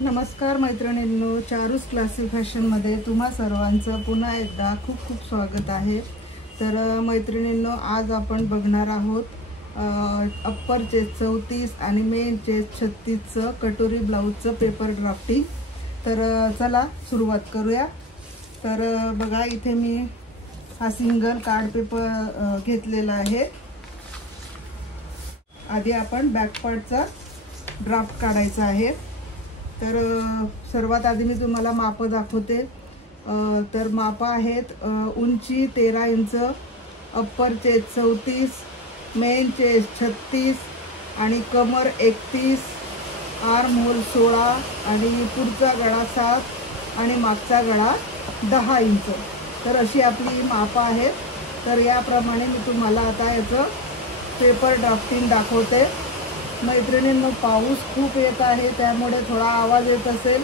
नमस्कार मैत्रिणींनो, चारूस क्लासिक फॅशनमध्ये तुम्हा सर्वांचं पुन्हा एकदा खूप खूप स्वागत आहे। तर मैत्रिणींनो, आज आपण बघणार आहोत अप्पर चेस्ट 34 आणि मेन चेस्ट 36चं कटोरी ब्लाऊजचं पेपर ड्राफ्टिंग। तर चला सुरुवात करूया। तर बघा, इथे मी हा सिंगल कार्ड पेपर घेतलेला आहे। आधी आपण बॅक पार्टचा ड्राफ्ट काढायचा आहे। तर सर्वात आधी मी तुम्हाला माप दाखवते। तर माप आहेत उंची 13 inch, upper chest 34, main chest 36 आणि कमर 31, आर्म होल 16 आणि पुढचा गळा 7 आणि मागचा गळा 10 इंच। तर अशी आपली माप आहेत। तर याप्रमाणे मी तुम्हाला आता याचं पेपर ड्राफ्टिंग दाखवते। मैत्रिणींनो, पाऊस खूप येत आहे, त्यामुळे थोडा आवाज येत असेल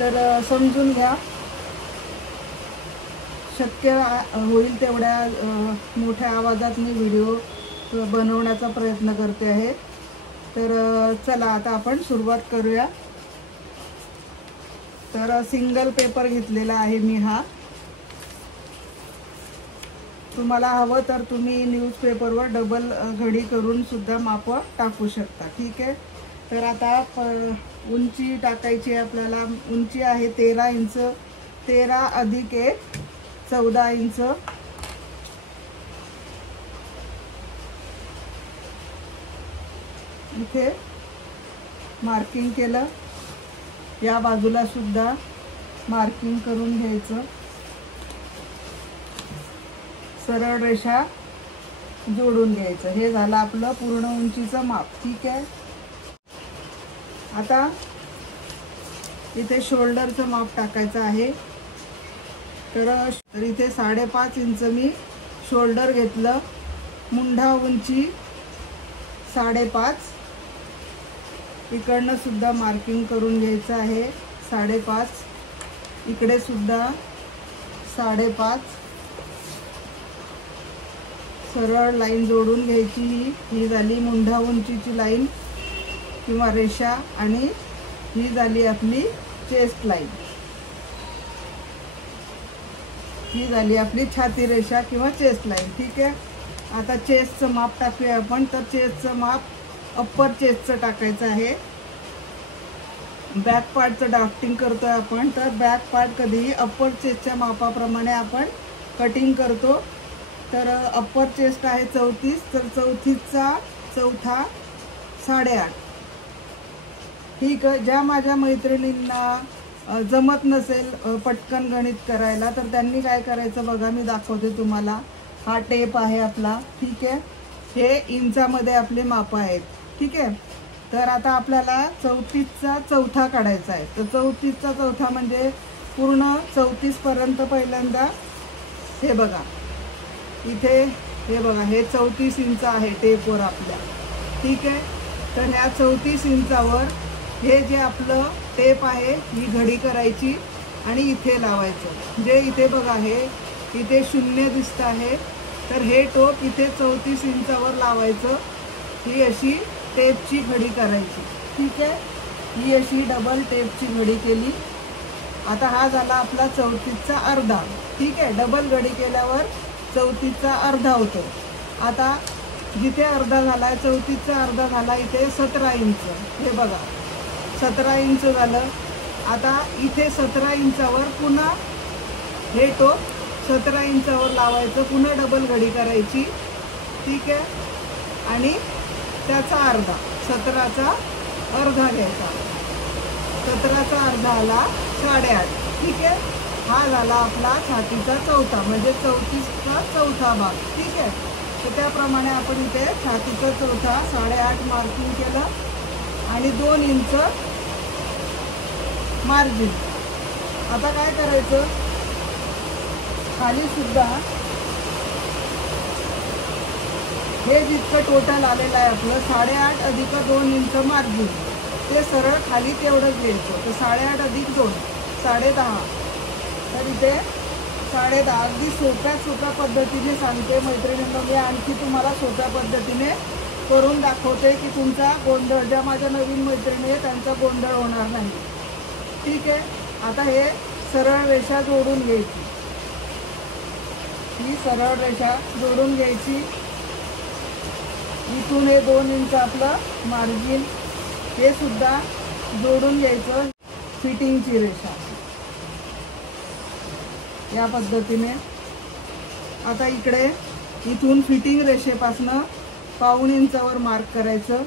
तर समजून घ्या। शक्य होईल तेवढ्या मोठ्या आवाजात मी व्हिडिओ बनवण्याचा प्रयत्न करते आहे। तर चला आता आपण सुरुवात करूया। तर सिंगल पेपर घेतलेला आहे मी हा। तुम्हाला हवं तर तुम्ही न्यूजपेपरवर डबल घडी करून सुद्धा माप टाकू शकता, ठीक आहे। तर आता उंची टाकायची आपल्याला। उंची आहे 13 इंच, 13 अधिक 1 14 इंच। इथे मार्किंग केलं, या बाजूला सुद्धा मार्किंग करून घ्यायचं। सरळ रेषा जोडून घ्यायचं। हे झालं आपलं पूर्ण उंचीचं माप, ठीक आहे। आता इथे शोल्डरचं माप टाकायचं आहे। तर इथे 5.5 इंच मी शोल्डर घेतलं। मुंढा उंची 5.5, इकडनं सुद्धा मार्किंग करून घ्यायचं आहे 5.5, इकडे सुद्धा 5.5। सरळ लाईन जोडून घ्यायची। ही झाली मुंढा उंचीची लाईन किंवा रेषा आणि ही झाली आपली चेस्ट लाईन। ही झाली आपली छाती रेषा किंवा चेस्ट लाईन, ठीक आहे। आता चेस्टचं माप टाकूया आपण। तर चेस्टचं माप अप्पर चेस्टचं टाकायचं आहे। बॅक पार्टचं ड्राफ्टिंग करतोय आपण। तर बॅक पार्ट कधीही अप्पर चेस्टच्या मापाप्रमाणे आपण कटिंग करतो। तर अप्पर चेस्ट आहे 34, तर 34चा चौथा 8.5, ठीक आहे। ज्या माझ्या मैत्रिणींना जमत नसेल पटकन गणित करायला, तर त्यांनी काय करायचं बघा, मी दाखवते तुम्हाला। हा टेप आहे आपला, ठीक आहे। हे इंचामध्ये आपले माप आहेत, ठीक आहे। तर आता आपल्याला 34चा चौथा काढायचा आहे। तर 34चा चौथा म्हणजे पूर्ण 34 पर्यंत पहिल्यांदा हे बघा, इथे हे बघा, हे 34 इंच आहे टेपवर आपल्या, ठीक आहे। तर ह्या 34 इंचावर हे जे आपलं टेप आहे ही घडी करायची आणि इथे लावायचं। जे इथे बघा, हे इथे 0 दिसत आहे, तर हे टोक इथे 34 इंचावर लावायचं। ही अशी टेपची घडी करायची, ठीक आहे। ही अशी डबल टेपची घडी केली। आता हा झाला आपला 34चा अर्धा, ठीक आहे। डबल घडी केल्यावर 34चा अर्धा होतो। आता जिथे अर्धा झाला, 34चा अर्धा झाला इथे 17 इंच, हे बघा 17 इंच झालं। आता इथे 17 इंचावर पुन्हा हे टोक 17 इंचावर लावायचं, पुन्हा डबल घडी करायची, ठीक आहे। आणि त्याचा अर्धा, 17चा अर्धा घ्यायचा। 17चा अर्धा आला 8.5, ठीक आहे। हा झाला आपला छातीचा चौथा, म्हणजे 34चा चौथा भाग, ठीक आहे। तर त्याप्रमाणे आपण इथे छातीचा चौथा 8.5 मार्किंग केलं आणि 2 इंच मार्जिन। आता काय करायचं, खाली सुद्धा हे जितकं टोटल आलेलं आहे आपलं 8.5 अधिक 2 इंच मार्जिन, ते सरळ खाली तेवढंच घ्यायचं। तर 8.5 अधिक 2 10.5। तर इथे 10.5 अगदी सोप्या पद्धतीने सांगते मैत्रिणींना मी। आणखी तुम्हाला सोप्या पद्धतीने करून दाखवते की तुमचा गोंधळ, ज्या माझ्या नवीन मैत्रिणी आहे त्यांचा गोंधळ होणार नाही. ठीक आहे. आता हे सरळ रेषा जोडून घ्यायची, ही सरळ रेषा जोडून घ्यायची. इथून हे 2 इंच आपलं मार्जिन, हे सुद्धा जोडून घ्यायचं. फिटिंगची रेषा या पद्धतीने. आता इकडे इथून फिटिंग रेषेपासनं पाऊण इंचावर मार्क करायचं.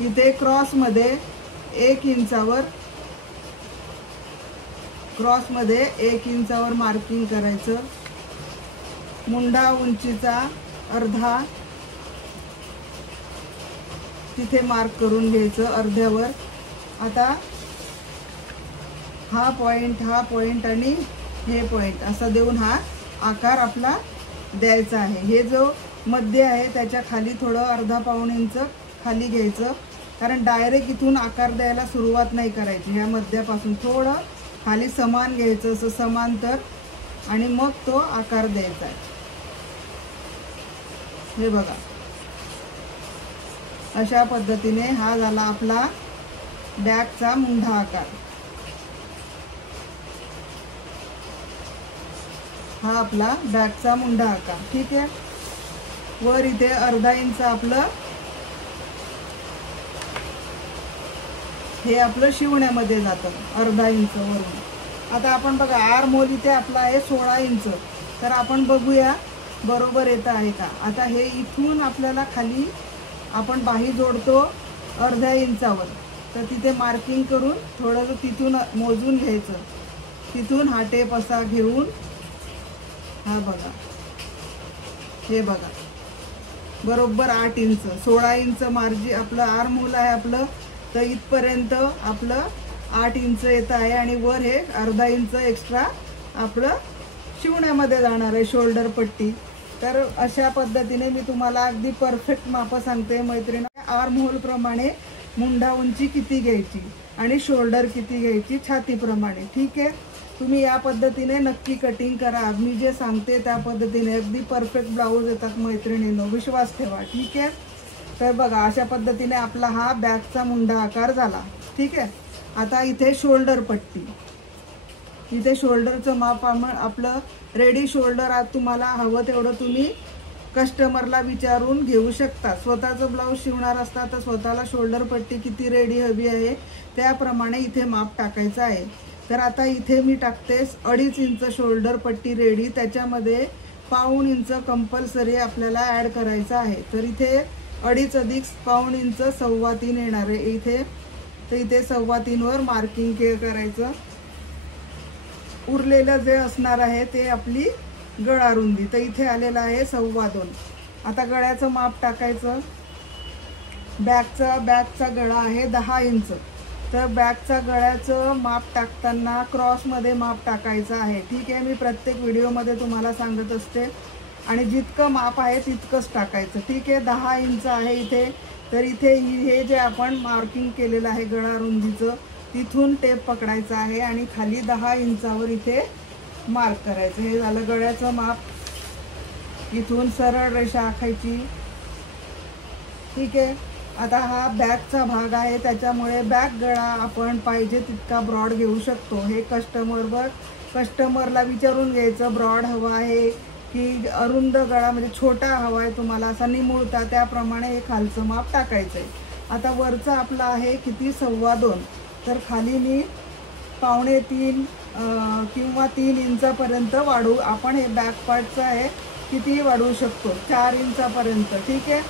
इथे क्रॉसमध्ये 1 इंचावर, क्रॉसमध्ये 1 इंचावर मार्किंग करायचं. मुंडा उंचीचा अर्धा तिथे मार्क करून घ्यायचं, अर्ध्यावर. आता हा पॉइंट आणि हे पॉइंट असा देऊन हा आकार आपला द्यायचा आहे. हे जो मध्य आहे त्याच्या खाली थोडं अर्धा पाऊण इंच खाली घ्यायचं, कारण डायरेक्ट इथून आकार द्यायला सुरुवात नाही करायची. ह्या मध्यापासून थोडं खाली समान घ्यायचं, असं समांतर, आणि मग तो आकार द्यायचा आहे. हे बघा, अशा पद्धतीने हा झाला आपला बॅगचा मुंढा आकार. हा आपला बॅगचा मुंढा आकार. ठीक आहे. वर इथे अर्धा इंच आपलं हे आपलं शिवण्यामध्ये जातं, अर्धा इंच वरून. आता आपण बघा, आर्म होल इथे आपला आहे 16 इंच. तर आपण बघूया बरोबर येतं आहे का. आता हे इथून आपल्याला खाली आपण बाही जोडतो अर्ध्या इंचावर, तर तिथे मार्किंग करून थोडंसं तिथून मोजून घ्यायचं. तिथून हा टेप असा घेऊन, हा बघा, हे बघा, बरोबर 8 इंच, 16 इंच मार्जिन आपलं आर्म होल आहे आपलं. तर इथपर्यंत आपलं 8 इंच येत आहे, आणि वर हे अर्धा इंच एक्स्ट्रा आपलं शिवण्यामध्ये जाणार आहे, शोल्डर पट्टी. तर अशा पद्धतीने मी तुम्हाला अगदी परफेक्ट मापं सांगते मैत्रिणी. आर्म होल प्रमाणे मुंडा उंची किती घ्यायची आणि शोल्डर किती घ्यायची छातीप्रमाणे. ठीक आहे. तुम्ही या पद्धतीने नक्की कटिंग करा. मी जे सांगते त्या पद्धतीने अगदी परफेक्ट ब्लाऊज येतात मैत्रिणींनो, विश्वास ठेवा. ठीक आहे. तर बघा, अशा पद्धतीने आपला हा बॅगचा मुंडा आकार झाला. ठीक आहे. आता इथे शोल्डर पट्टी, इथे शोल्डरचं माप आपलं रेडी शोल्डर आज तुम्हाला हवं तेवढं तुम्ही कस्टमरला विचारून घेऊ शकता. स्वतःचं ब्लाऊज शिवणार असता तर स्वतःला शोल्डर पट्टी किती रेडी हवी आहे त्याप्रमाणे इथे माप टाकायचं आहे. तर आता इथे मी टाकते 2.5 इंच शोल्डर पट्टी रेडी, त्याच्यामध्ये पाऊण इंच कंपल्सरी आपल्याला ॲड करायचं आहे. तर इथे 2.5 अधिक पाऊण इंच 3.25 येणार आहे इथे. तर इथे 3.25 वर मार्किंग करायचं. उरलेलं जे असणार आहे ते आपली गळा रुंदी. तर इथे आलेलं आहे 2.25. आता गळ्याचं माप टाकायचं. बॅगचा गळा आहे 10 इंच. तर बॅगचा गळ्याचं माप टाकताना क्रॉसमध्ये माप टाकायचं आहे. ठीक आहे. मी प्रत्येक व्हिडिओमध्ये तुम्हाला सांगत असते, आणि जितकं माप आहे तितकंच टाकायचं. ठीक आहे. 10 इंच आहे इथे. तर इथे हे जे आपण मार्किंग केलेलं आहे गळा रुंदीचं, तिथून टेप पकडायचं आहे आणि खाली 10 इंचावर इथे मार्क करायचं. हे झालं गळ्याचं माप. इथून सरळ रेषा आखायची. ठीक आहे. आता हा बॅगचा भाग आहे, त्याच्यामुळे बॅक गळा आपण पाहिजे तितका ब्रॉड घेऊ शकतो. हे कस्टमरला विचारून घ्यायचं, ब्रॉड हवा आहे की अरुंद गळा, म्हणजे छोटा हवा आहे तुम्हाला असा निमुळता, त्याप्रमाणे हे खालचं माप टाकायचं आहे. आता वरचं आपलं आहे किती 2.25. तर खाली मी 2.25 किंवा 3 इंचापर्यंत वाढू. आपण हे बॅक पार्टचं आहे कितीही वाढवू शकतो, 4 इंचापर्यंत. ठीक आहे.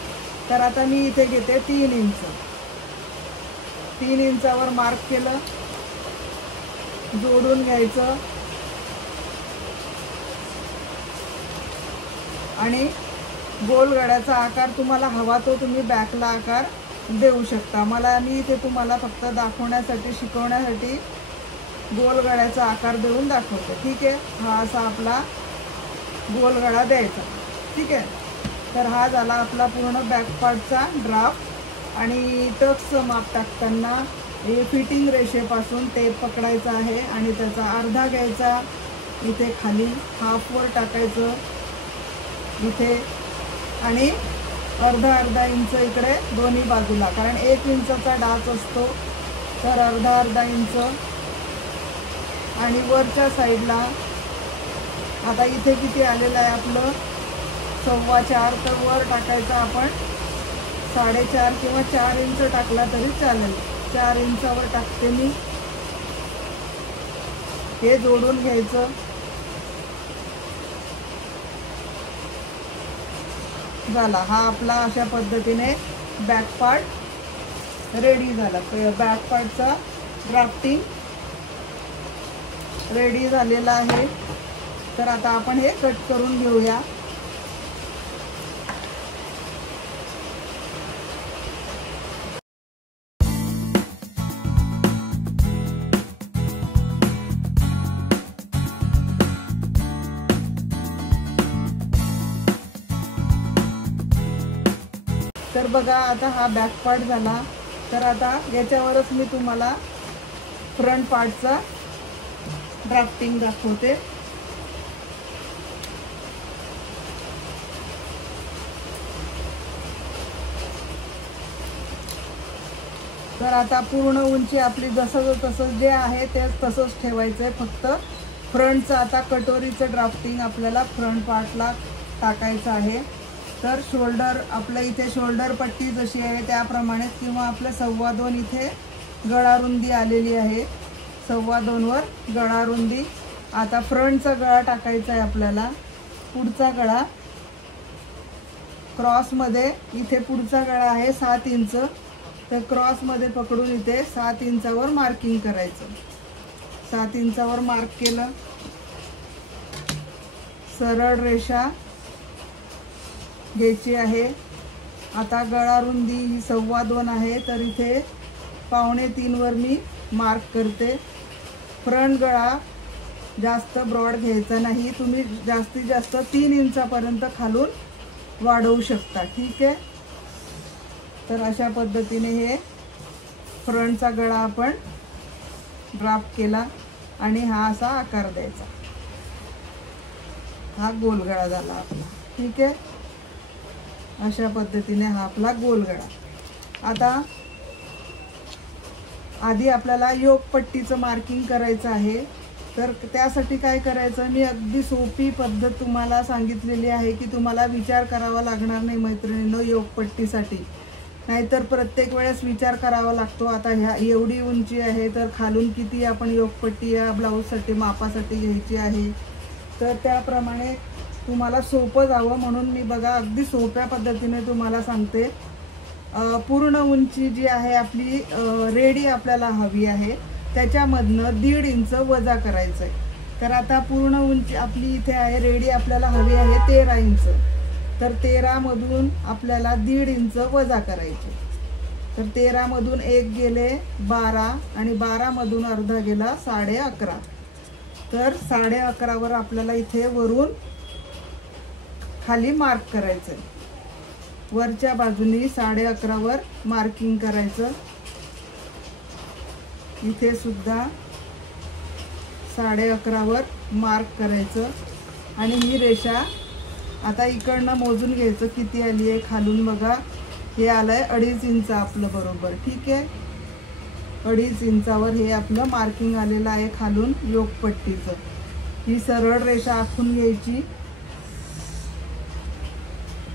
तर आता मी इथे घेते 3 इंच. 3 इंचावर मार्क केलं, जोडून घ्यायचं, आणि गोल गळ्याचा आकार तुम्हाला हवा तो तुम्ही बॅकला आकार देऊ शकता. मी इथे तुम्हाला फक्त दाखवण्यासाठी, शिकवण्यासाठी गोल गळ्याचा आकार देऊन दाखवते. ठीक आहे. हा असा आपला गोल गळा द्यायचा. ठीक आहे. तर हा झाला आपला पूर्ण बॅक पार्टचा ड्राफ्ट. आणि टक्सचं माप टाकताना हे फिटिंग रेषेपासून टेप पकडायचा आहे आणि त्याचा अर्धा घ्यायचा, इथे खाली हाफवर टाकायचं इथे, आणि अर्धा इंच इकडे दोन्ही बाजूला, कारण 1 इंचाचा डाच असतो, तर अर्धा इंच. आणि वरच्या साईडला आता इथे किती आलेलं आहे आपलं 4.25, तर वर टाकायचं आपण 4.5 किंवा 4 इंच टाकला तरी चालेल. 4 इंचावर टाकते मी. हे जोडून घ्यायचं. झाला हा आपला अशा पद्धतीने बॅक पार्ट रेडी झाला. बॅक पार्टचा ड्राफ्टिंग रेडी झालेला आहे. तर आता आपण हे कट करून घेऊया. तर बघा आता हा बॅक पार्ट झाला. तर आता याच्यावरच मी तुम्हाला फ्रंट पार्टचा ड्राफ्टिंग दाखवते. तर आता पूर्ण उंची आपली जसं तसं जे आहे ते तसंच ठेवायचं आहे. फक्त फ्रंटचं आता कटोरीचं ड्राफ्टिंग आपल्याला फ्रंट पार्टला टाकायचं आहे. तर शोल्डर आपल्या इथे शोल्डर पट्टी जशी आहे त्याप्रमाणे, किंवा आपल्या 2.25 इथे गळारुंदी आलेली आहे. 2.25 वर गळारुंदी. आता फ्रंटचा गळा टाकायचा आहे आपल्याला. पुढचा गळा क्रॉसमध्ये, इथे पुढचा गळा आहे 7 इंच, तर क्रॉसमध्ये पकडून इथे 7 इंचावर मार्किंग करायचं. 7 इंचावर मार्क केलं. सरळ रेषा घ्यायची आहे. आता गळारुंदी ही 2.25 आहे, तर इथे 2.25 वर मी मार्क करते. फ्रंट गळा जास्त ब्रॉड घ्यायचा नाही. तुम्ही जास्तीत जास्त 3 इंचापर्यंत खालून वाढवू शकता. ठीक आहे. तर अशा पद्धतीने हे फ्रंटचा गळा आपण ड्राफ्ट केला आणि हा असा आकार द्यायचा. हा गोल गळा झाला आपला. ठीक आहे. अशा पद्धतीने हा आपला गोल गळा. आता आधी आपल्याला योक पट्टीचं मार्किंग करायचं आहे. तर त्यासाठी काय करायचं, मी अगदी सोपी पद्धत तुम्हाला सांगितलेली आहे की तुम्हाला विचार करावा लागणार नाही मैत्रिणींनो योक पट्टीसाठी. नाहीतर प्रत्येक वेळेस विचार करावा लागतो. आता ह्या एवढी उंची आहे तर खालून किती आपण योकपट्टी या ब्लाऊजसाठी मापासाठी घ्यायची आहे. तर त्याप्रमाणे तुम्हाला सोपं जावं म्हणून मी बघा अगदी सोप्या पद्धतीने तुम्हाला सांगते. पूर्ण उंची जी आहे आपली रेडी आपल्याला हवी आहे त्याच्यामधनं 1.5 इंच वजा करायचं आहे. तर आता पूर्ण उंची आपली इथे आहे रेडी आपल्याला हवी आहे 13 इंच. तर 13 मधून आपल्याला 1.5 इंच वजा करायचे. तर 13 मधून 1 गेले 12 आणि 12 मधून अर्धा गेला 11.5. तर 11.5 वर आपल्याला इथे वरून खाली मार्क करायचं. वरच्या बाजूनी 11.5 वर मार्किंग करायचं. इथे सुद्धा 11.5 वर मार्क करायचं आणि ही रेषा आता इकडनं मोजून घ्यायचं किती आली आहे. खालून बघा हे आलंय 2.5 इंच आपलं बरोबर. ठीक आहे. 2.5 इंचावर हे आपलं मार्किंग आलेलं आहे खालून योकपट्टीचं. ही सरळ रेषा आखून घ्यायची.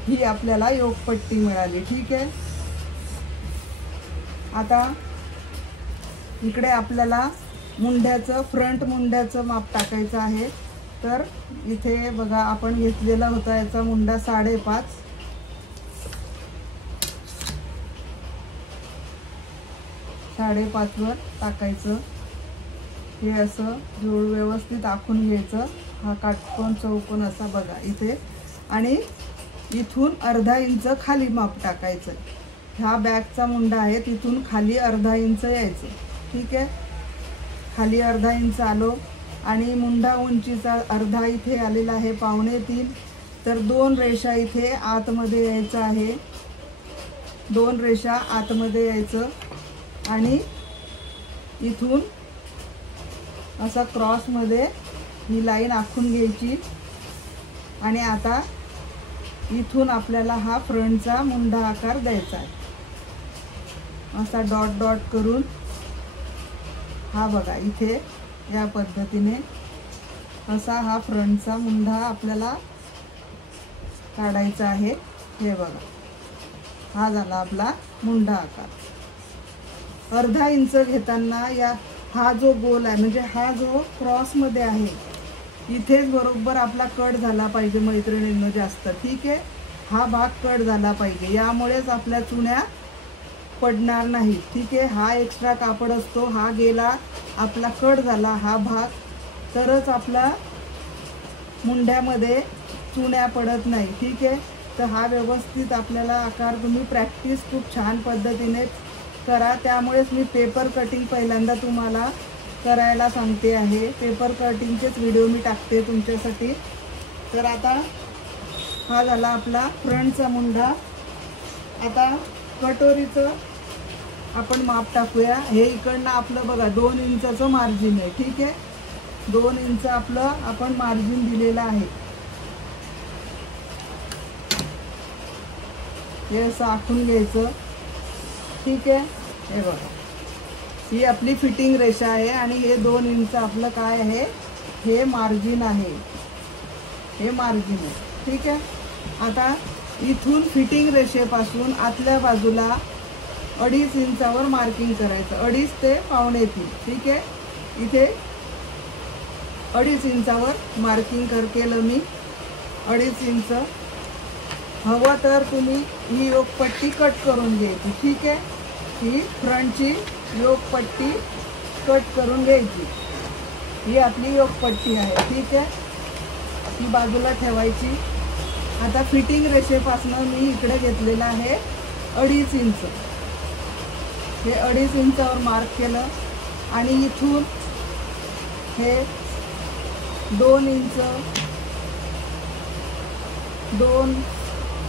ही आपल्याला योकपट्टी मिळाली. ठीक आहे. आता इकडे आपल्याला मुंड्याचं फ्रंट मुंड्याचं माप टाकायचं आहे. तर इथे बघा आपण घेतलेला होता याचा मुंडा 5.5. 5.5 वर टाकायचं. हे असं जोड व्यवस्थित आखून घ्यायचं. हा काटकोन चौकोन असा बघा इथे आणि इथून अर्धा इंच खाली माप टाकायचं. हा बॅकचा मुंडा आहे तिथून खाली अर्धा इंच यायचं. ठीक आहे. खाली अर्धा इंच आलो आणि मुंडा उंचीचा अर्धा इथे आलेला आहे 2.25. तर 2 रेषा इथे आतमध्ये यायचं आहे. 2 रेषा आतमध्ये यायचं आणि इथून असा क्रॉसमध्ये ही लाईन आखून घ्यायची आणि आता इथून आपल्याला हा फ्रंटचा मुंडा आकार द्यायचा आहे. असा डॉट डॉट करून हा बघा इथे या पद्धतीने असा हा फ्रंटचा मुंडा आपल्याला काढायचा आहे. हे बघा, हा झाला आपला मुंडा आकार. अर्धा इंच घेताना हा जो गोल आहे म्हणजे हा जो क्रॉसमध्ये आहे इथेच बरोबर आपला कट झाला पाहिजे मैत्रिणींनो जास्त. ठीक आहे, हा भाग कट झाला पाहिजे, यामुळेच आपल्या चुन्या पडणार नाही. ठीक आहे, हा एक्स्ट्रा कापड असतो, हा गेला आपला कट झाला हा भाग, तरच आपला मुंड्यामध्ये चुन्या पडत नाही. ठीक आहे, तर हा व्यवस्थित आपल्याला आकार तुम्ही प्रॅक्टिस खूप छान पद्धतीने करा. त्यामुळेच मी पेपर कटिंग पहिल्यांदा तुम्हाला करायला सांगते आहे. पेपर कटिंगचेच व्हिडिओ मी टाकते तुमच्यासाठी. तर आता हा झाला आपला फ्रंटचा मुंडा. आता कटोरीचं आपण माप टाकूया. हे इकडनं आपलं बघा 2 इंचाचं मार्जिन आहे. ठीक आहे, 2 इंच आपलं आपण मार्जिन दिलेलं आहे. हे असं आखून घ्यायचं. ठीक आहे, हे बघा ही आपली फिटिंग रेषा आहे आणि हे 2 इंच आपलं काय आहे, हे मार्जिन आहे, हे मार्जिन आहे. ठीक आहे, आता इथून फिटिंग रेषेपासून आतल्या बाजूला 2.5 इंचावर मार्किंग करायचं. 2.5 ते 2.25. ठीक आहे, इथे 2.5 इंचावर मार्किंग केलं मी. 2.5 इंच. हवं तर तुम्ही ही योकपट्टी कट करून घ्यायची. ठीक आहे, ही फ्रंटची योकपट्टी कट करून घ्यायची. ही आपली योकपट्टी आहे. ठीक आहे, ही बाजूला ठेवायची. आता फिटिंग रेषेपासून मी इकडे घेतलेलं आहे 2.5 इंच. हे 2.5 इंचावर मार्क केलं आणि इथून हे 2 इंच, 2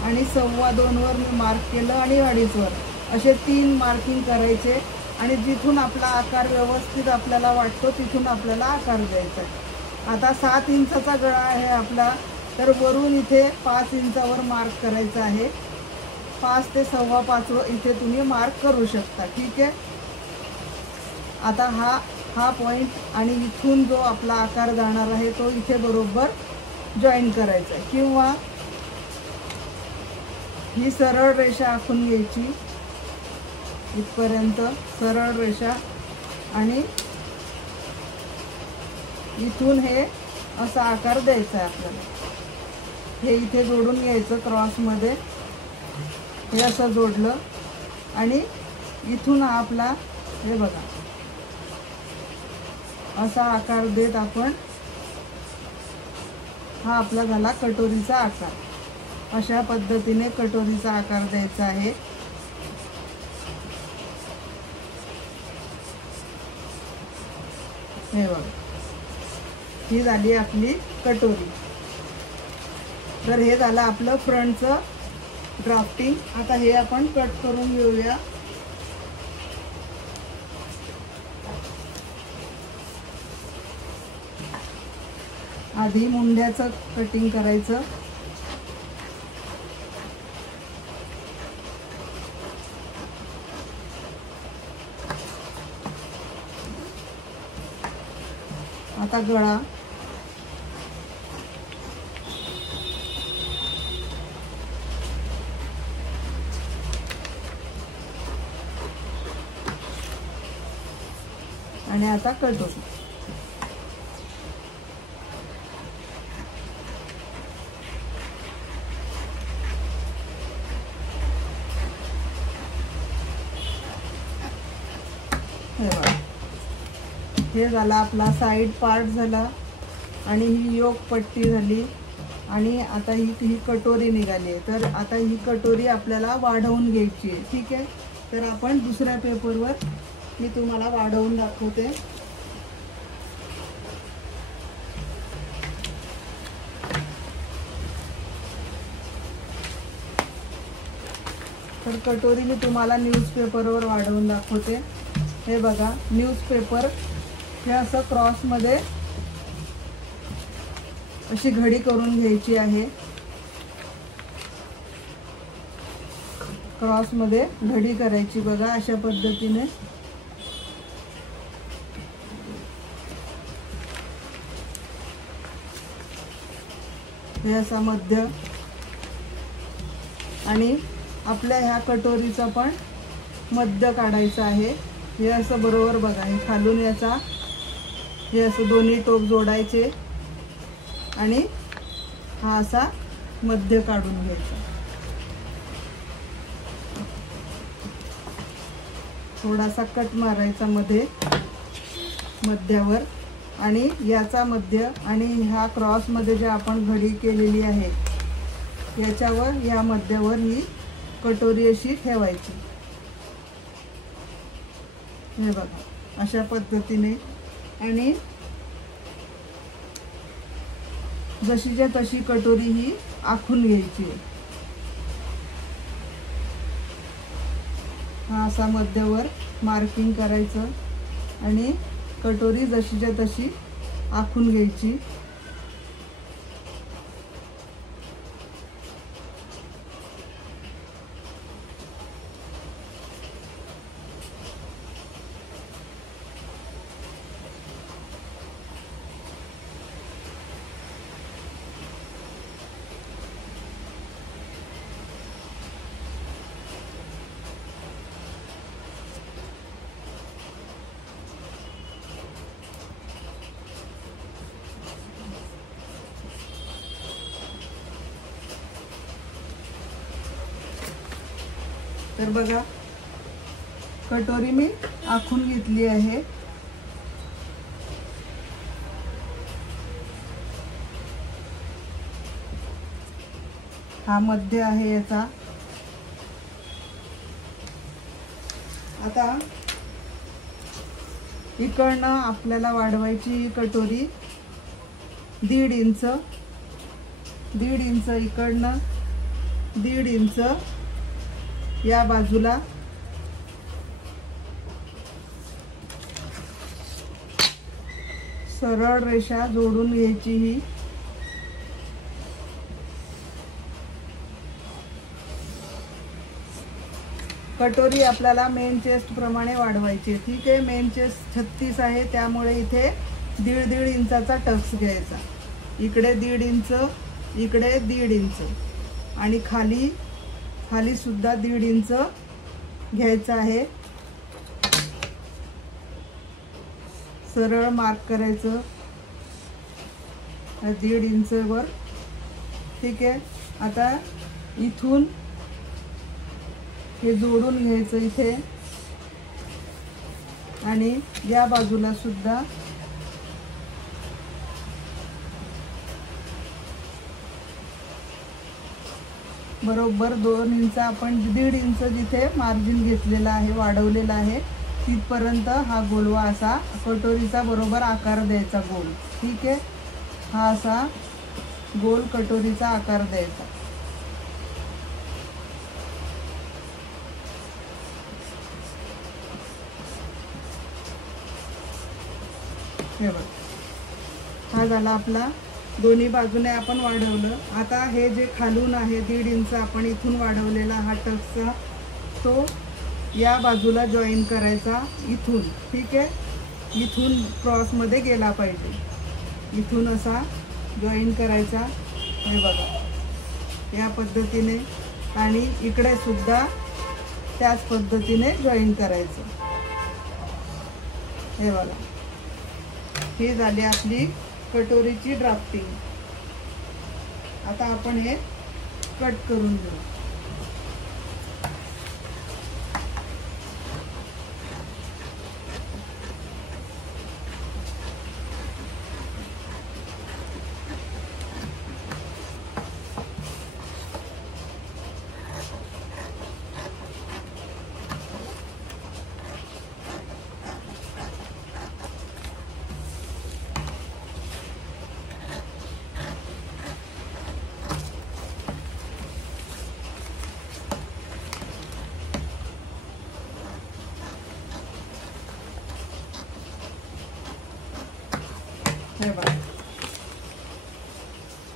आणि 2.25 वर मी मार्क केलं आणि 2.5 वर असे 3 मार्किंग करायचे. आणि जिथून आपला आकार व्यवस्थित आपल्याला वाटतो तिथून आपल्याला आकार द्यायचा आहे. आता 7 इंचाचा गळा आहे आपला, तर वरून इथे 5 इंचावर मार्क करायचा आहे. 5 ते 5.25 इथे तुम्ही मार्क करू शकता. ठीक आहे, आता हा पॉईंट आणि इथून जो आपला आकार जाणार आहे तो इथे बरोबर जॉईन करायचा आहे. किंवा ही सरळ रेषा आखून घ्यायची इथपर्यंत, सरळ रेषा, आणि इथून हे असा आकार द्यायचा आहे आपल्याला. हे इथे जोडून घ्यायचं क्रॉसमध्ये. हे असं जोडलं आणि इथून आपला हे बघा असा आकार देत आपण, हा आपला झाला कटोरीचा आकार. अशा पद्धतीने कटोरीचा आकार द्यायचा आहे. हे बघा, ही झाली आपली कटोरी. तर हे झालं आपलं फ्रंटचं ड्राफ्टिंग. आता हे आपण कट करून घेऊया. आधी मुंड्याचं कटिंग करायचं. आता गळा. आणि आता कटोरी. हे झाला आपला साइड पार्ट झाला आणि ही योक पट्टी झाली आणि आता ही कटोरी निघाली आहे. तर आता ही कटोरी आपल्याला वाढवून घ्यायची आहे. ठीक आहे, तर आपण दुसऱ्या पेपरवर मी तुम्हाला वाढवून दाखवते. तर कटोरी मी तुम्हाला न्यूजपेपरवर वाढवून दाखवते. हे बघा, न्यूजपेपर हे असं क्रॉसमध्ये अशी घडी करून घ्यायची आहे. क्रॉसमध्ये घडी करायची बघा, अशा पद्धतीने. हे असा मध्य, आणि आपल्या ह्या कटोरीचा पण मध्य काढायचा आहे. हे असं बरोबर बघा, हे खालून याचा हे असं दोन्ही टोक जोडायचे आणि हा असा मध्य काढून घ्यायचा. थोडासा कट मारायचा मध्यावर, आणि याचा मध्य आणि ह्या क्रॉसमध्ये जे आपण घडी केलेली आहे याच्यावर, या मध्यावर ही कटोरी अशी ठेवायची. हे बघा अशा पद्धतीने, आणि जशीच्या तशी कटोरी ही आखून घ्यायची. हा असा मध्यावर मार्किंग करायचं आणि कटोरी जशीच्या तशी आखून घ्यायची. तर बघा कटोरी मी आखून घेतली आहे. हा मध्य आहे याचा. आता इकडनं आपल्याला वाढवायची ही कटोरी 1.5 इंच, 1.5 इंच इकडनं, 1.5 इंच या बाजूला, सरळ रेषा जोडून घ्यायची. ही कटोरी आपल्याला मेन चेस्ट प्रमाणे वाढवायची. ठीक आहे, मेन चेस्ट 36 आहे, त्यामुळे इथे 1.5 इंचाचा टक्स घ्यायचा. इकडे 1.5 इंच, इकडे 1.5 इंच, आणि खाली सुद्धा 1.5 इंच घ्यायचा आहे. सरळ मार्क करायचं 1.5 इंच वर. ठीक आहे, आता इथून हे जोडून घ्यायचं इथे, आणि या बाजूला सुद्धा बरोबर 2 इंच, आपण 1.5 इंच जिथे मार्जिन घेतलेला आहे, वाढवलेला आहे, तिथपर्यंत हा गोलवा असा कटोरीचा बरोबर आकार द्यायचा गोल. ठीक आहे, हा असा गोल कटोरीचा आकार द्यायचा. हे बघ, हा झाला आपला. दोन्ही बाजूने आपण वाढवलं. आता हे जे खालून आहे 1.5 इंच आपण इथून वाढवलेला हा टक्सचा, तो या बाजूला जॉईन करायचा इथून. ठीक आहे, इथून क्रॉसमध्ये गेला पाहिजे, इथून असा जॉईन करायचा. हे बघा या पद्धतीने, आणि इकडे सुद्धा त्याच पद्धतीने जॉईन करायचं. हे बघा, ही झाली आपली कटोरीची ड्राफ्टिंग. आता आपण हे कट करून घेऊ. हे बघा,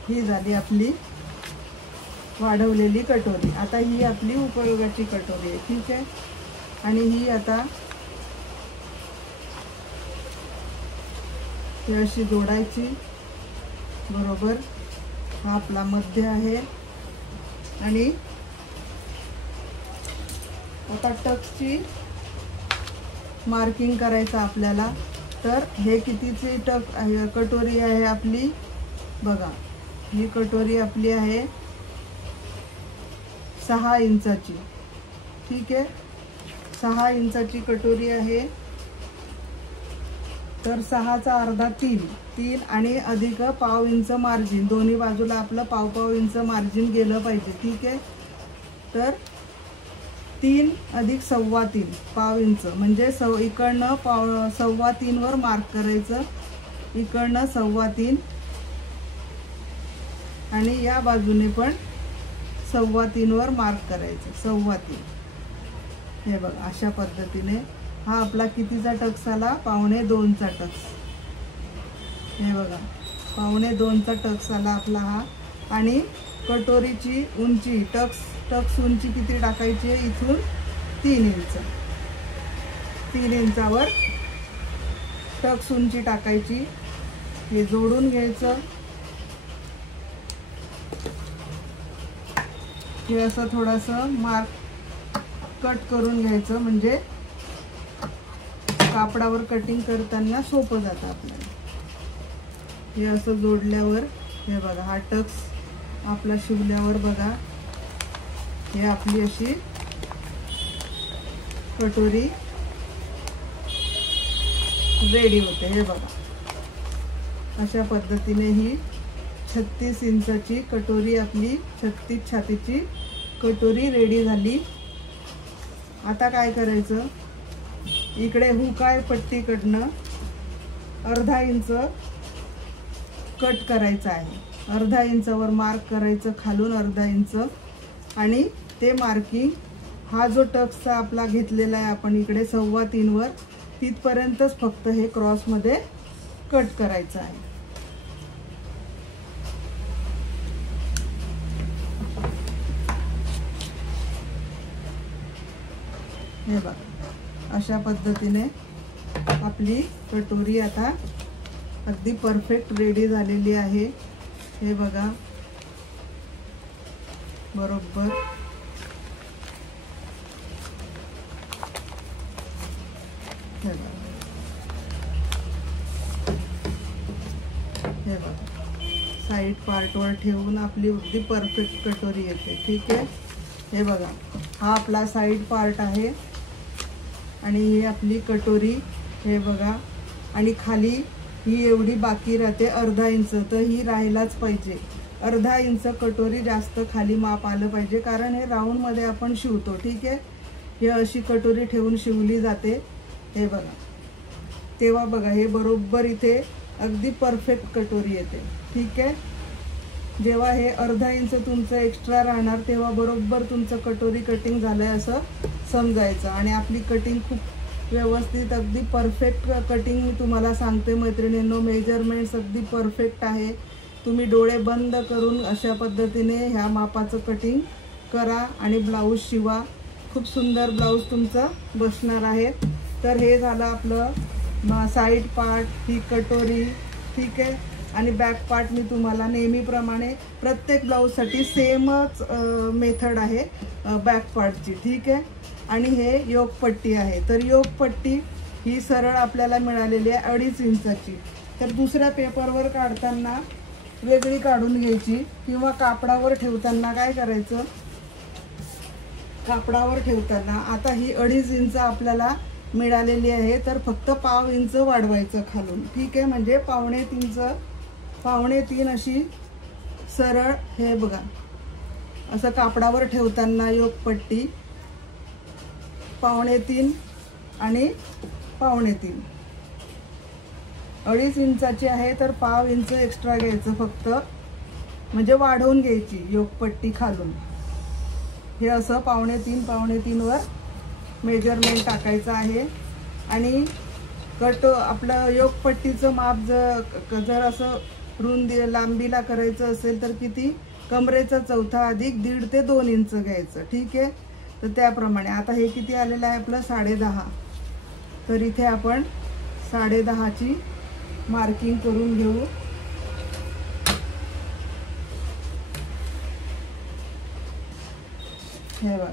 ही झाली आपली वाढवलेली कटोरी. आता ही आपली उपयोगाची कटोरी आहे, ठीक आहे. आणि ही आता ही अशी जोडायची बरोबर. हा आपला मध्य आहे. आणि आता टक्सची मार्किंग करायचं आपल्याला. तर हे कितीची कटोरी आहे आपली बघा. ही कटोरी आपली आहे 6 इंचाची, ठीक आहे. 6 इंचाची कटोरी आहे. तर 6चा अर्धा 3 आणि अधिक पाव इंच मार्जिन. दोन्ही बाजूला आपलं पाव इंच मार्जिन गेलं पाहिजे, ठीक आहे. तर 3 अधिक 3.25 पाव इंच म्हणजे इकडनं 3.25 वर मार्क करायचं. इकडनं 3.25 आणि या बाजूने पण 3.25 वर मार्क करायचं. 3.25 हे बघा अशा पद्धतीने. हा आपला कितीचा टक्स आला? 1.25चा टक्स. हे बघा 1.25चा टक्स आला आपला हा. आणि कटोरीची उंची टक्स उंची किती टाकायची आहे? इथून 3 इंच. 3 इंचावर टक्स उंची टाकायची. हे जोडून घ्यायचं. हे असं थोडंसं मार्क कट करून घ्यायचं म्हणजे कापडावर कटिंग करताना सोपं जातं आपल्याला. हे असं जोडल्यावर हे बघा हा टक्स आपला शिवल्यावर बघा हे आपली अशी कटोरी रेडी होते. हे बघा अशा पद्धतीने ही 36 इंचाची कटोरी आपली 36 छातीची कटोरी रेडी झाली. आता काय करायचं? इकडे हुकाय पट्टीकडनं अर्धा इंच कट करायचं आहे. अर्धा इंचावर मार्क करायचं खालून अर्धा इंच. आणि ते मार्किंग हा जो टक्सचा आपला घेतलेला आहे आपण इकडे 3.25 वर तिथपर्यंतच फक्त हे क्रॉसमध्ये कट करायचं आहे. हे बघा अशा पद्धतीने आपली कटोरी आता अगदी परफेक्ट रेडी झालेली आहे. हे बघा बरोबर. हे बघा साईड पार्टवर ठेवून आपली अगदी परफेक्ट कटोरी येते, ठीक आहे. हे बघा हा आपला साईड पार्ट आहे आणि ही आपली कटोरी. हे बघा आणि खाली ही एवढी बाकी राहते अर्धा इंच. तर ही राहायलाच पाहिजे. अर्धा इंच कटोरी जास्त खाली माप आलं पाहिजे कारण हे राऊंडमध्ये आपण शिवतो, ठीक आहे. हे अशी कटोरी ठेवून शिवली जाते. हे बघा तेव्हा बघा हे बरोबर इथे अगदी परफेक्ट कटोरी येते, ठीक आहे. जेव्हा हे अर्धा इंच तुमचं एक्स्ट्रा राहणार तेव्हा बरोबर तुमचं कटोरी कटिंग झालं आहे असं समजायचं. आणि आपली कटिंग खूप व्यवस्थित अगदी परफेक्ट कटिंग मी तुम्हाला सांगते मैत्रिणींनो. मेजरमेंट्स अगदी परफेक्ट आहे. तुम्ही डोळे बंद करून अशा पद्धतीने ह्या मापाचं कटिंग करा आणि ब्लाऊज शिवा. खूप सुंदर ब्लाऊज तुमचं बसणार आहे. तर हे झालं आपलं साईड पार्ट, ही कटोरी, ठीक आहे. आणि बॅक पार्ट मी तुम्हाला नेहमीप्रमाणे प्रत्येक ब्लाऊजसाठी सेमच मेथड आहे बॅक पार्टची, ठीक आहे. आणि हे योगपट्टी आहे. तर योगपट्टी ही सरळ आपल्याला मिळालेली आहे 2.5 इंचाची. तर दुसऱ्या पेपरवर काढताना वेगळी काढून घ्यायची किंवा कापडावर ठेवताना काय करायचं? कापडावर ठेवताना आता ही 2.5 इंच आपल्याला मिळालेली आहे. तर फक्त पाव इंच वाढवायचं खालून, ठीक आहे. म्हणजे 3.25 अशी सरळ. हे बघा असं कापडावर ठेवताना योगपट्टी 3.25 आणि 3.25. 2.5 इंचाची आहे तर पाव इंच एक्स्ट्रा घ्यायचं फक्त. म्हणजे वाढवून घ्यायची योगपट्टी खालून. हे असं 3.25 वर मेजरमेंट टाकायचं आहे. आणि आपलं योगपट्टीचं माप जर असं रुंदी लांबीला करायचं असेल तर किती कमरेचा चौथा अधिक 1.5 ते 2 इंच घ्यायचं, ठीक आहे। तर त्याप्रमाणे आता हे किती आलेलं आहे आपलं 10.5, तर इथे आपण 10.5ची मार्किंग करून घेऊ। हे बघा,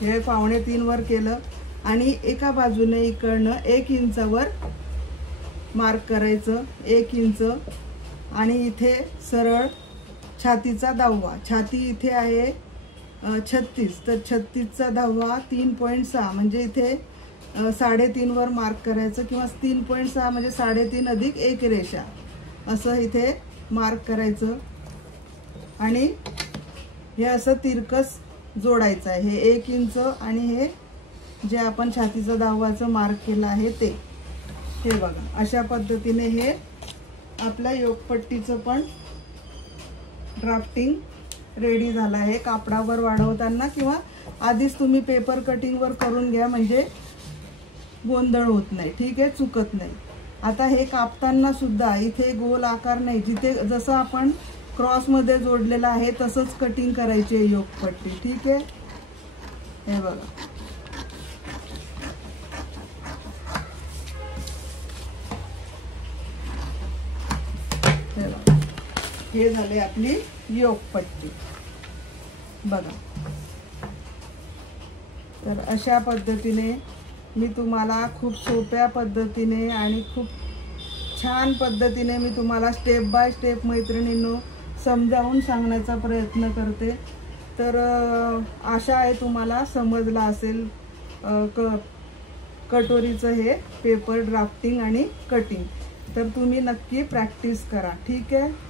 हे 2.25 वर केलं आणि एका बाजूने इकडनं 1 इंचावर मार्क करायचं, 1 इंच। आणि इथे सरळ छातीचा 10वा, छाती इथे आहे 36, तर 36चा 10वा 3.6 म्हणजे इथे 3.5 वर मार्क करायचं, किंवा 3.6 म्हणजे 3.5 अधिक 1 रेषा असं इथे मार्क करायचं। आणि हे असं तिरकस जोडायचं आहे, हे 1 इंच आणि हे जे आपण छातीचा 10वाचं मार्क केलं आहे ते। हे बघा, अशा पद्धतीने हे आपल्या योगपट्टीचं पण ड्राफ्टिंग रेडी झालं आहे। कापडावर वाढवताना किंवा आधीच तुम्ही पेपर कटिंगवर करून घ्या, म्हणजे गोंधळ होत नाही, ठीक आहे, चुकत नाही। आता हे कापताना सुद्धा इथे गोल आकार नाही, जिथे जसं आपण क्रॉसमध्ये जोडलेलं आहे तसंच कटिंग करायची आहे योगपट्टी, ठीक आहे। हे बघा, हे झाले आपली योगपट्टी बघा। तर अशा पद्धतीने मी तुम्हाला खूप सोप्या पद्धतीने आणि खूप छान पद्धतीने मी तुम्हाला स्टेप बाय स्टेप मैत्रिणींनो समजावून सांगण्याचा प्रयत्न करते। तर आशा आहे तुम्हाला समजलं असेल कटोरीचं हे पेपर ड्राफ्टिंग आणि कटिंग। तर तुम्ही नक्की प्रॅक्टिस करा, ठीक आहे।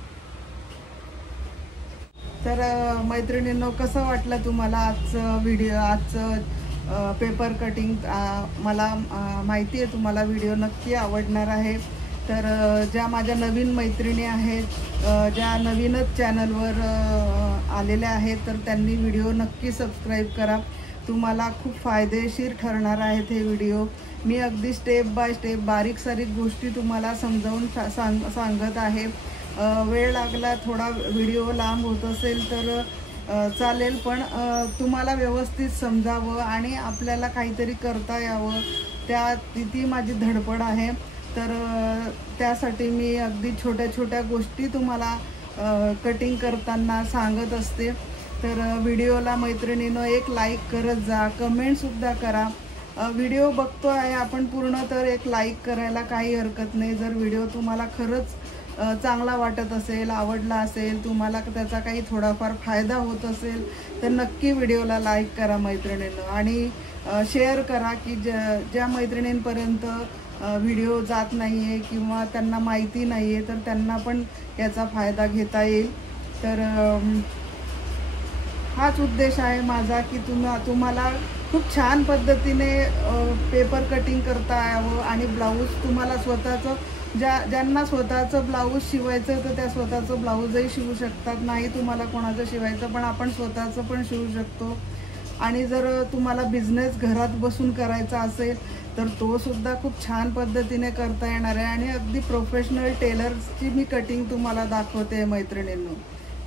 तर मैत्रिणींनो, कसं वाटलं तुम्हाला आजचं व्हिडिओ, आजचं पेपर कटिंग? मला माहिती आहे तुम्हाला व्हिडिओ नक्की आवडणार आहे। तर ज्या माझ्या नवीन मैत्रिणी आहेत, ज्या नवीनच चॅनलवर आलेल्या आहेत, तर त्यांनी व्हिडिओ नक्की सबस्क्राईब करा। तुम्हाला खूप फायदेशीर ठरणार आहेत हे व्हिडिओ। मी अगदी स्टेप बाय स्टेप बारीक सारीक गोष्टी तुम्हाला समजावून सांगत आहे। वेळ लागला, थोडा व्हिडिओ लांब होत असेल तर चालेल, पण तुम्हाला व्यवस्थित समजावं आणि आपल्याला काहीतरी करता यावं, ती माझी धडपड आहे। तर त्यासाठी मी अगदी छोट्या छोट्या गोष्टी तुम्हाला कटिंग करताना सांगत असते। तर व्हिडिओला मैत्रिणीनं एक लाईक करत जा, कमेंटसुद्धा करा। व्हिडिओ बघतो आहे आपण पूर्ण, तर एक लाईक करायला काही हरकत नाही। जर व्हिडिओ तुम्हाला खरंच चांगला वाटत असेल, आवडला असेल, तुम्हाला त्याचा काही थोडाफार फायदा होत असेल, तर नक्की व्हिडिओला लाईक करा मैत्रिणींनो, आणि शेअर करा की ज्या मैत्रिणींपर्यंत व्हिडिओ जात नाही आहे किंवा त्यांना माहिती नाही आहे, तर त्यांना पण याचा फायदा घेता येईल। तर हाच उद्देश आहे माझा की तुम्हाला खूप छान पद्धतीने पेपर कटिंग करता यावं आणि ब्लाऊज तुम्हाला स्वतःचं ज्यांना स्वतःचं ब्लाऊज शिवायचं तर त्या स्वतःचं ब्लाऊजही शिवू शकतात, नाही तुम्हाला कोणाचं शिवायचं पण आपण स्वतःचं पण शिवू शकतो। आणि जर तुम्हाला बिझनेस घरात बसून करायचा असेल तर तो सुद्धा खूप छान पद्धतीने करता येणार आहे। आणि अगदी प्रोफेशनल टेलर्सची मी कटिंग तुम्हाला दाखवते मैत्रिणींनो,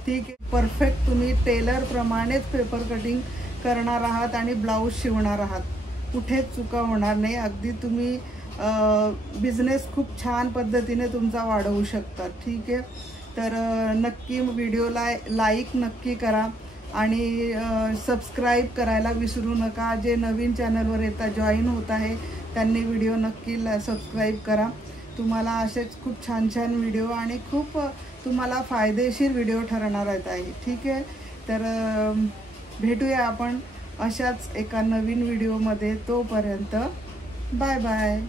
ठीक आहे। परफेक्ट तुम्ही टेलर प्रमाणेच पेपर कटिंग करणार आहात आणि ब्लाऊज शिवणार आहात, कुठेच चुका होणार नाही। अगदी तुम्ही बिझनेस खूप छान पद्धतीने तुमचा वाढवू शकता, ठीक आहे। तर नक्की व्हिडिओला लाईक नक्की करा आणि सबस्क्राईब करायला विसरू नका। जे नवीन चॅनलवर येतात, जॉईन होत आहे, त्यांनी व्हिडिओ नक्की सबस्क्राईब करा। तुम्हाला असेच खूप छान छान व्हिडिओ आणि खूप तुम्हाला फायदेशीर व्हिडिओ ठरणार आहे, ठीक आहे। तर भेटूया आपण अशाच एका नवीन व्हिडिओमध्ये, तोपर्यंत बाय बाय।